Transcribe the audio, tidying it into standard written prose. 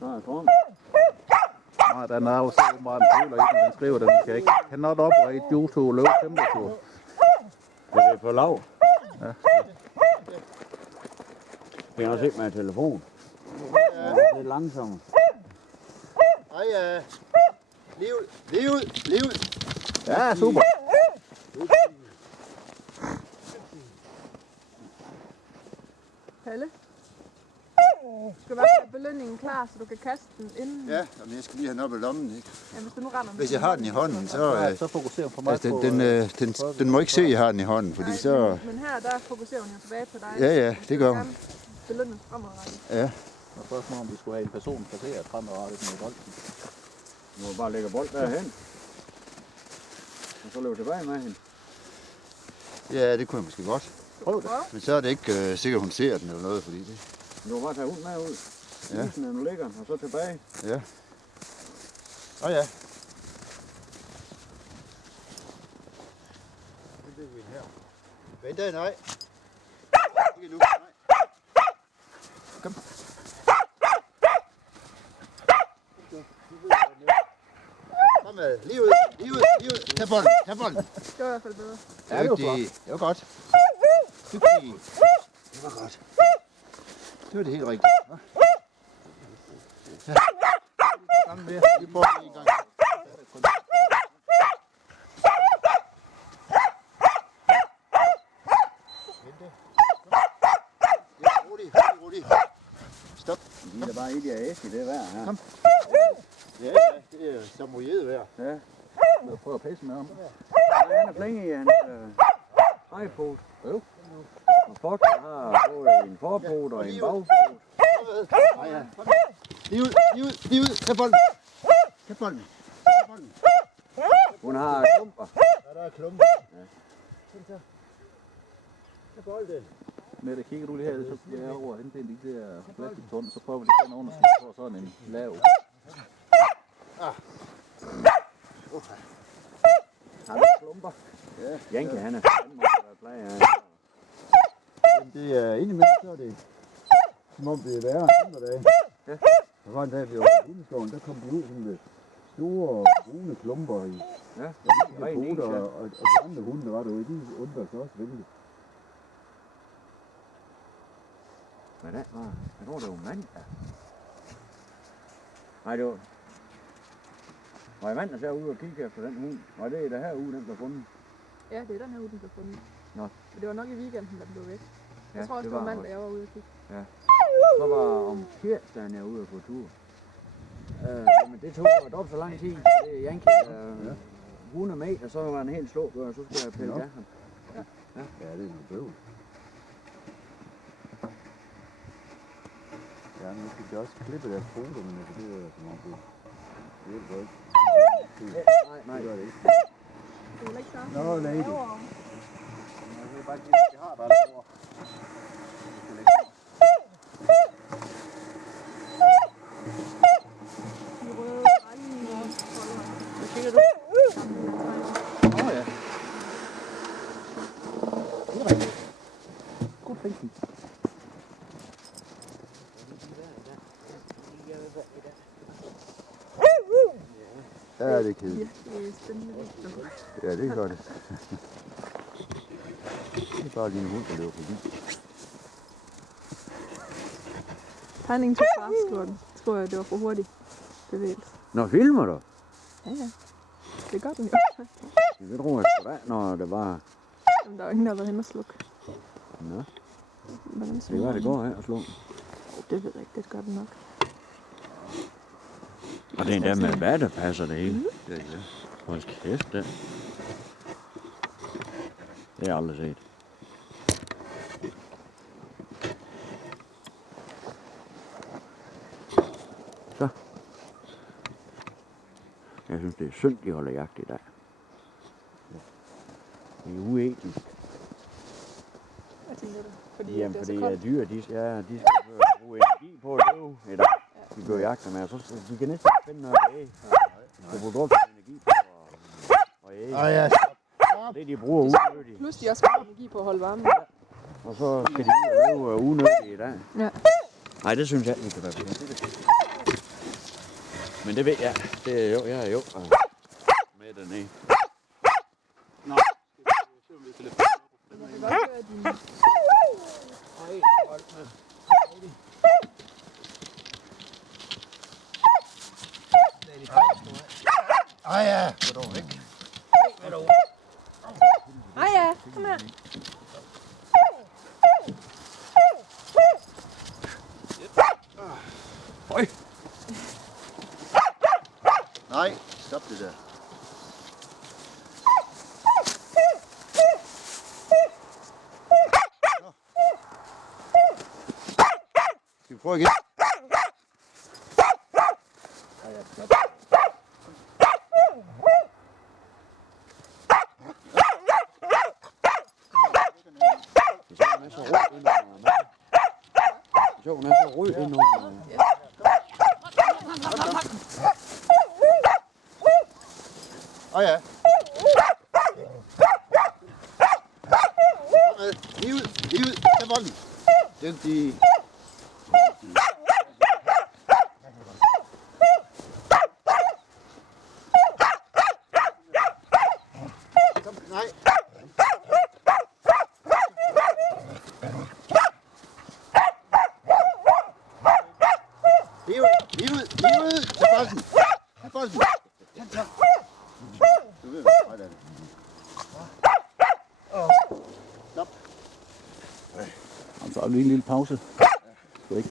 Nej, Trond. Nej, den er jo så meget en føler i den. Den skriver, den kan ikke. Han not operate due to low temperature. Det er for lav. Ja. Det er også ikke med telefon. Ja. Det er langsomt. Hej, lige ud. Ja, super. Palle? Du skal bare have belønningen klar, så du kan kaste den inden. Ja, men jeg skal lige have den op i lommen, ikke? Ja, hvis du nu render. Hvis jeg har den i hånden, så... Så fokuserer på mig Altså, på... den må ikke se, at jeg har den i hånden, fordi så... Men her, der fokuserer hun jo tilbage på dig. Ja, det gør hun. Belønnes fremadrettet. Ja. Og spørgsmålet om vi skulle have en person placeret fremadrettet med bolden. Du må bare lægge bold derhen. Og så løbe tilbage med hende. Ja, det kunne jeg måske godt. Prøv det. Men så er det ikke sikkert, hun ser den eller noget, fordi det... Du må bare tage hunden med ud. Ja. Isen er nu ligger, og så tilbage. Ja. Ja. Det bliver vi her. Vent da, nej. Ikke nu, nej. Kom. Fremad. Lige ud. Tag bolden. Det var i hvert fald bedre. Ja, det var flot. Det var godt. Dygtig. Det var godt. Det var det helt rigtigt. Ja. Vi prøver lige en gang. Rolig. Stop. Det er bare ikke af æske, det er værd her. Kom. Ja, det er samoyede værd. Ja. Jeg prøver at pæse med ham. Han er flink i hans træfod. Jo. Og Fox har både en forfod og en bagfod. Ja. Lige ud. Tag bolden. Hun har klumper. Ja, der er klumper. Ja. Tag bolden. Mette, kigger du lige her, så bliver jeg over og hente en af de der plastiktunde, så prøver vi lige at undersøge på sådan en lav. Har du klumper? Ja. Janke, han er fandme der plejer. Jamen, det er indimellem, så er det som om det er værre end andre dage. Ja. Og så en dag, vi var i hundeskoven, der kom de ud sådan med store brune klumper i. Ja, De ren is, poter, ja. og de andre hunde, der var derude, de undrede sig også vældig. Hvad er det? Jeg tror, det var mandag. Nej, det var... Var jeg mandag så ude og kigge efter den hund? Var det der her uge, den blev fundet? Ja, det er den her uge, den blev fundet. Nå. Men det var nok i weekenden, der blev væk. Ja, Jeg tror også, det var mandag, jeg var ude og kigge. Ja. Så var om tirsdagen, jeg ude på tur. Men det tog dobbelt så lang tid. Det er Janke 100 meter, så var han helt slå, og så skulle jeg pille af ham. Ja, det er noget bøvl. Ja, nu skal de også klippe deres poter, men altså, det er som om det hjælper ikke. Nej. Det gør det ikke. Det er ikke så. Nå, lady. Jeg ved bare ikke, de har der derovre. De røde regninger. Hvad kigger du? Åh ja. Det er rigtigt. God thinking. Ja, det er kedeligt. Det er spændende. Ja, det gør det. Det er bare lige en hund, der løber forbi. Tegningen tog fast, skriver den. Tror jeg, det var for hurtigt bevægelse. Nå, filmer du? Ja. Det gør den jo. Det tror jeg sgu da, når det var... Jamen, der er jo ingen, der har været henne og slukke. Nå, Hvordan det var det går her og slå. Det ved jeg ikke, det gør den nok. Og det er endda med hvad der passer det hele. Det er det. Hold kæft, det. Det har jeg aldrig set. Så. Jeg synes, det er synd, de holder jagt i dag. Det er uetisk. Hvad tænker du? Fordi Jamen, det er så fordi koldt. dyr, de skal bruge energi på at leve i dag. De bliver jagter med, så de kan næsten ikke finde noget at æde. De bruger dårlig energi på at æde. Ja. Det de bruger unødigt. Plus de også har energi på at holde varmen. Og så skal de leve unødigt i dag. Ja. Nej, det synes jeg ikke, vi kan være bekendt. Men det ved jeg. Det er jo, jeg er jo med dernede. Nå. Se om vi kan lidt. Jeg kan godt høre dine. Ej ja, gå dog væk. Ej ja, kom her. Nej, stop det der. Nå. Skal vi prøve igen? Så hun er så rød endnu. Åh ja. Lige ud, lige ud. Tag bolden. Dygtig. Kom, nej. Lige ud, lige ud, lige ud. Tag bolden. Tag bolden. Tag. Du ved, hvad det er. Så er vi en lille pause.